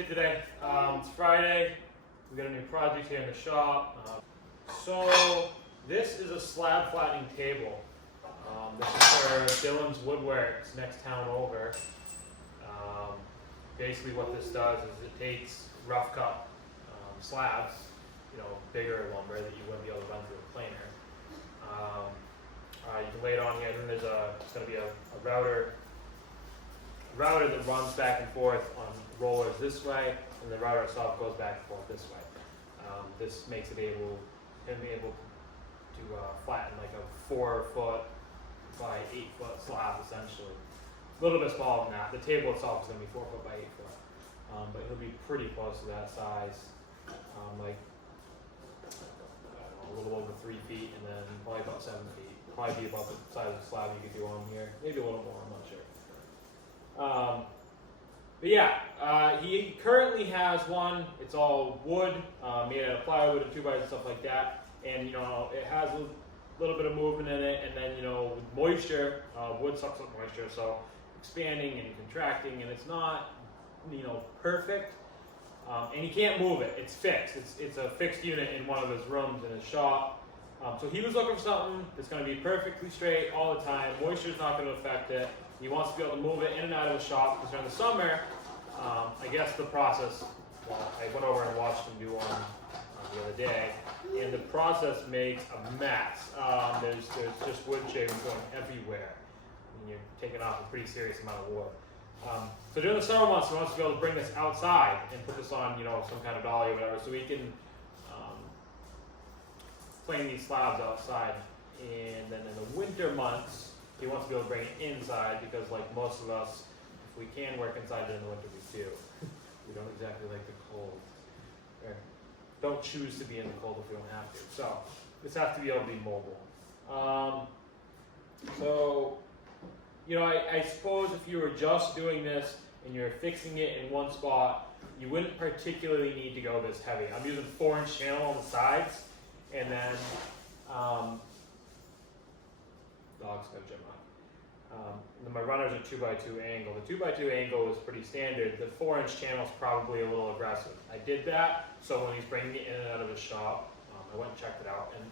kid today. It's Friday. We got a new project here in the shop. So this is a slab flattening table. This is for Dillons Woodworks, next town over. Basically what this does is it takes rough cut slabs, bigger lumber that you wouldn't be able to run through a planer. You can lay it on here, and then it's going to be a router that runs back and forth on rollers this way, and the router itself goes back and forth this way. This makes it able to flatten like a 4 foot by 8 foot slab essentially. A little bit smaller than that. The table itself is going to be 4 foot by 8 foot, but it'll be pretty close to that size, like a little over 3 feet, and then probably about 7 feet. Probably be about the size of the slab you could do on here, maybe a little more. I'm not sure. But yeah, he currently has one. It's all wood, made out of plywood and 2x and stuff like that. And it has a little bit of movement in it. And then with moisture, wood sucks up moisture, so expanding and contracting, and it's not perfect. And he can't move it. It's fixed. It's a fixed unit in one of his rooms in his shop. So he was looking for something that's going to be perfectly straight all the time. Moisture's not going to affect it. He wants to be able to move it in and out of the shop, because during the summer, I guess the process, I went over and watched him do one the other day, and the process makes a mess. There's just wood shavings going everywhere, and you're taking off a pretty serious amount of wood. So during the summer months, he wants to be able to bring this outside and put this on, some kind of dolly or whatever, so he can plane these slabs outside. And then in the winter months, he wants to be able to bring it inside, because like most of us, if we can work inside in the winter, we do. We don't exactly like the cold. Or don't choose to be in the cold if we don't have to. So this has to be able to be mobile. I suppose if you were just doing this and you're fixing it in one spot, you wouldn't particularly need to go this heavy. I'm using 4-inch channel on the sides, and then dogs gotta jump on. Then my runners are 2x2 angle. The 2x2 angle is pretty standard. The 4-inch channel is probably a little aggressive. I did that, so when he's bringing it in and out of his shop, I went and checked it out, and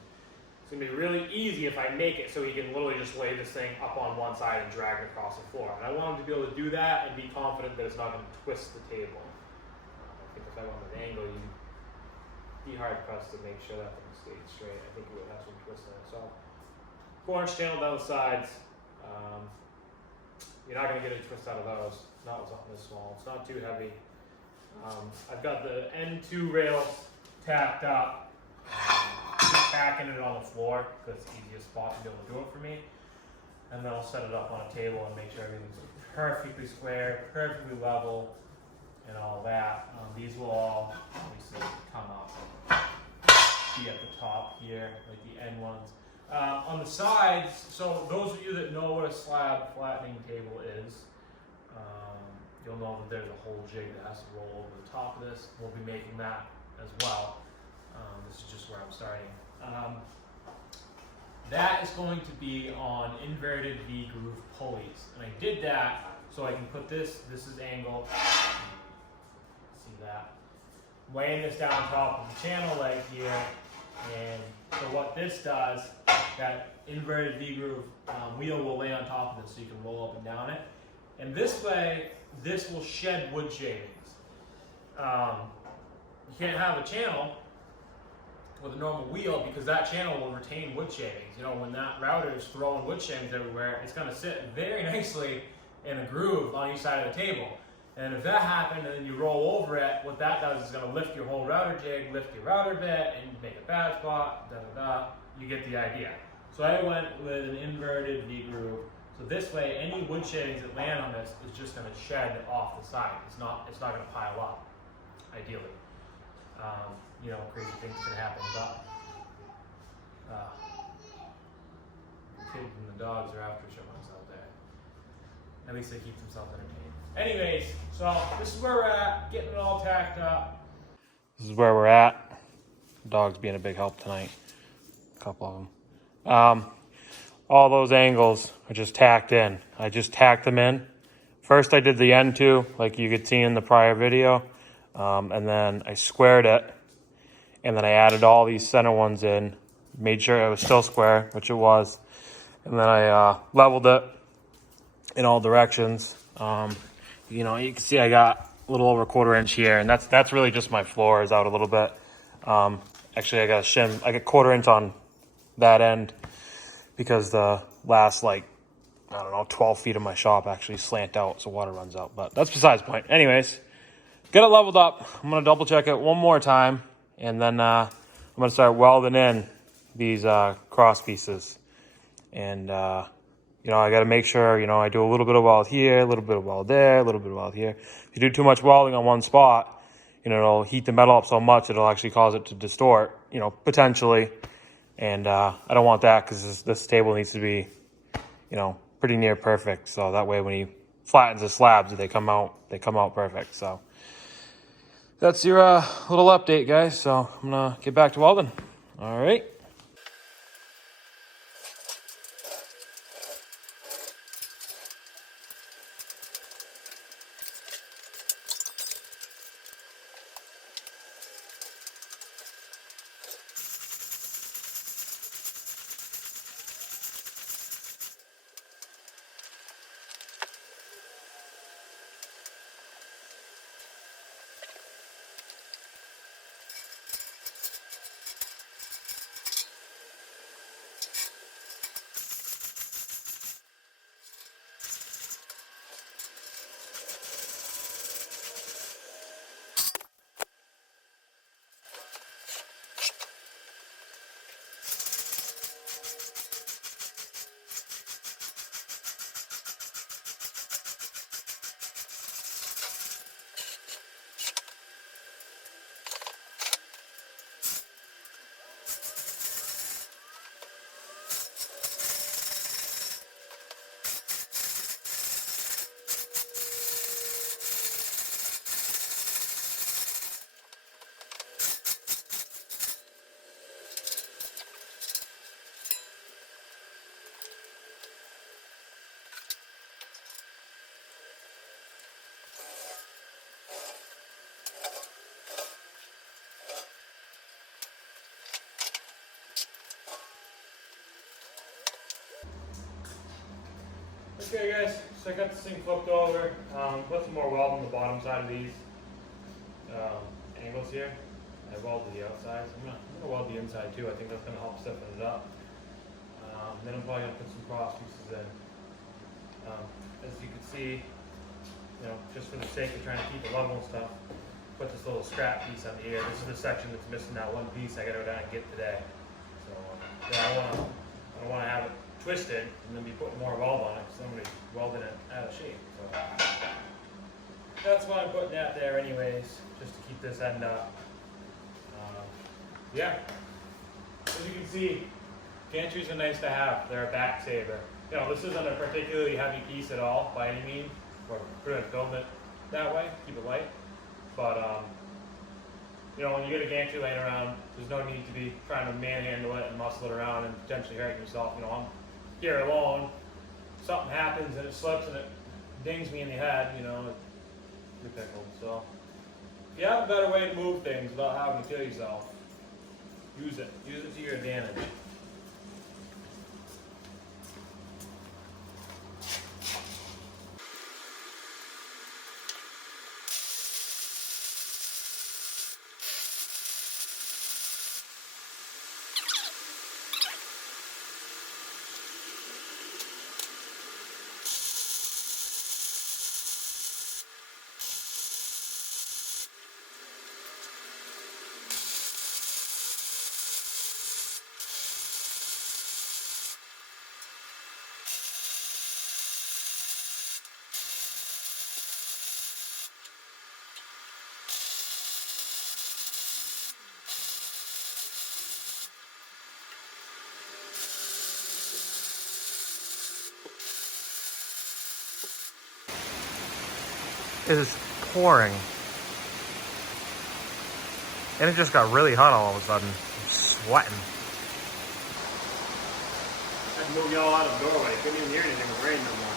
it's gonna be really easy if I make it so he can literally just lay this thing up on one side and drag it across the floor. And I want him to be able to do that and be confident that it's not gonna twist the table. I think if I went with an angle, you'd be hard pressed to make sure that thing stayed straight. I think it would have some twist in it. So 4-inch channel down the sides. You're not going to get a twist out of those. Not with something this small. It's not too heavy. I've got the N2 rails tacked up. Just tacking it on the floor because it's the easiest spot to be able to do it for me. And then I'll set it up on a table and make sure everything's perfectly square, perfectly level, and all that. These will all obviously come up, be at the top here, like the end ones. On the sides, so those of you that know what a slab flattening table is, you'll know that there's a whole jig that has to roll over the top of this. We'll be making that as well. This is just where I'm starting. That is going to be on inverted V-groove pulleys. And I did that so I can put this is angle, see that? I'm laying this down top of the channel leg here, and so what this does, that inverted V-groove wheel will lay on top of this so you can roll up and down it. And this way, this will shed wood shavings. You can't have a channel with a normal wheel because that channel will retain wood shavings. When that router is throwing wood shavings everywhere, it's going to sit very nicely in a groove on each side of the table. And if that happened and then you roll over it, what that does is going to lift your whole router jig, lift your router bit, and make a bad spot, you get the idea. So I went with an inverted V-groove. So this way, any wood shavings that land on this is just going to shed off the side. It's not going to pile up, ideally. Crazy things can happen, but the kids and the dogs are after chipmunks out there. At least they keep themselves entertained. Anyways, so this is where we're at, getting it all tacked up. This is where we're at. The dog's being a big help tonight. A couple of them. All those angles are just tacked in. I just tacked them in. First I did the N2, like you could see in the prior video. and then I squared it, and then I added all these center ones in, made sure it was still square, which it was, and then I leveled it in all directions. You know, you can see I got a little over a 1/4 inch here, and that's really just my floor is out a little bit. Actually, I got a shim, I got 1/4 inch on that end because the last, like, I don't know, 12 feet of my shop actually slant out, so water runs out. But that's besides the point. Anyways, get it leveled up. I'm gonna double check it one more time, and then I'm gonna start welding in these cross pieces. And you know, I got to make sure, you know, I do a little bit of weld here, a little bit of weld there, a little bit of weld here. If you do too much welding on one spot, you know, it'll heat the metal up so much it'll actually cause it to distort, you know, potentially. And I don't want that because this table needs to be, you know, pretty near perfect. So that way when he flattens the slabs, they come out perfect. So that's your little update, guys. So I'm gonna get back to welding. All right. Okay guys, so I got this thing flipped over. Put some more weld on the bottom side of these angles here. I welded the outside, so I'm gonna weld the inside too. I think that's gonna help stiffen it up. Then I'm probably gonna put some cross pieces in. As you can see, you know, just for the sake of trying to keep it level and stuff, put this little scrap piece on the ear. This is the section that's missing that one piece I gotta go down and get today. So yeah, I don't wanna have it twisted and then be putting more weld on it because somebody's welding it out of shape. So that's why I'm putting that there anyways, just to keep this end up. Yeah, as you can see, gantries are nice to have. They're a back saver. You know, this isn't a particularly heavy piece at all by any means. We're going to build it that way, keep it light. But you know, when you get a gantry laying around, there's no need to be trying to manhandle it and muscle it around and potentially hurting yourself. You know, I'm here alone, something happens and it slips and it dings me in the head, you know, you're pickled. So if you have a better way to move things without having to kill yourself, use it. Use it to your advantage. It is pouring. And it just got really hot all of a sudden. I'm sweating. I had to move y'all out of the doorway. Couldn't even hear anything with rain no more.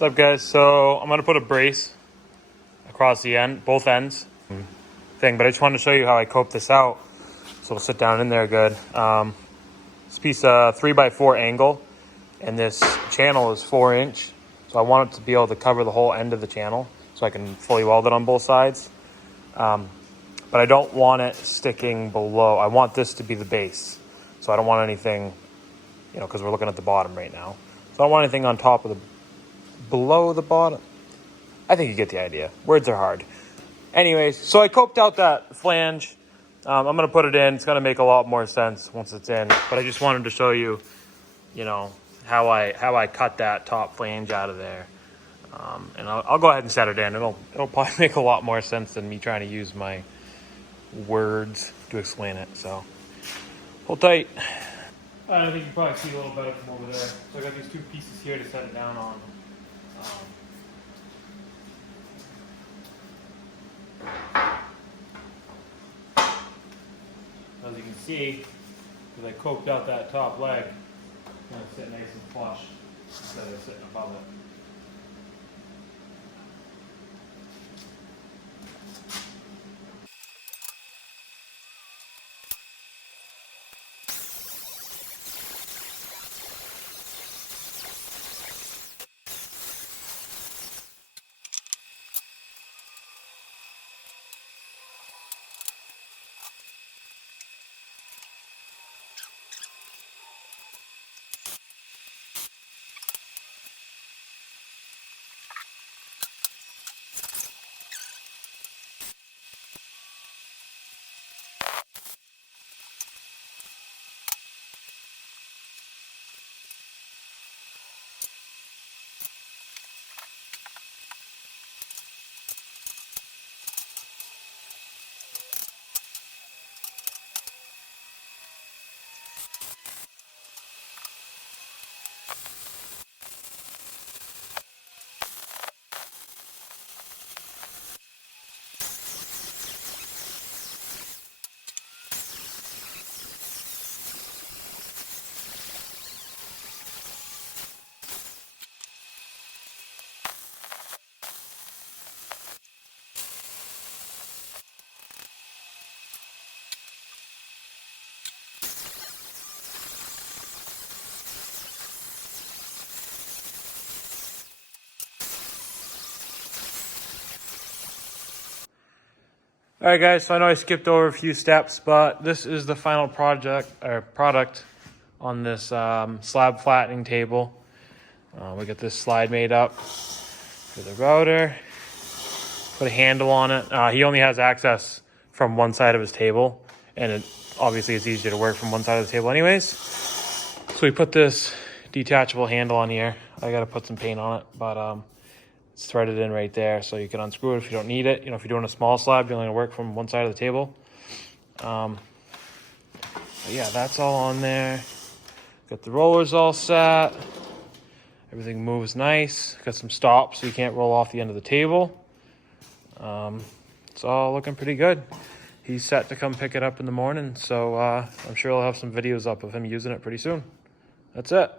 What's up, guys? So I'm gonna put a brace across the end, both ends thing, but I just wanted to show you how I cope this out so it'll sit down in there good. This piece 3x4 angle, and this channel is 4-inch, so I want it to be able to cover the whole end of the channel so I can fully weld it on both sides. But I don't want it sticking below. I want this to be the base, so I don't want anything, you know, because we're looking at the bottom right now. So I don't want anything on top of the, below the bottom. I think you get the idea. Words are hard. Anyways, so I coped out that flange. I'm going to put it in. It's going to make a lot more sense once it's in. But I just wanted to show you, you know, how I cut that top flange out of there. And I'll go ahead and set it in. It'll probably make a lot more sense than me trying to use my words to explain it. So hold tight. I think you can probably see a little better from over there. So I got these two pieces here to set it down on. As you can see, because I coped out that top leg, it's going to sit nice and flush instead of sitting above it. All right, guys, so I know I skipped over a few steps, but this is the final product on this slab flattening table. We got this slide made up for the router. Put a handle on it. He only has access from one side of his table, and obviously it's easier to work from one side of the table anyways. So we put this detachable handle on here. I got to put some paint on it, but it's threaded in right there, so you can unscrew it if you don't need it. You know, if you're doing a small slab, you're only gonna work from one side of the table. But yeah, that's all on there. Got the rollers all set. Everything moves nice. Got some stops so you can't roll off the end of the table. It's all looking pretty good. He's set to come pick it up in the morning, so I'm sure I'll have some videos up of him using it pretty soon. That's it.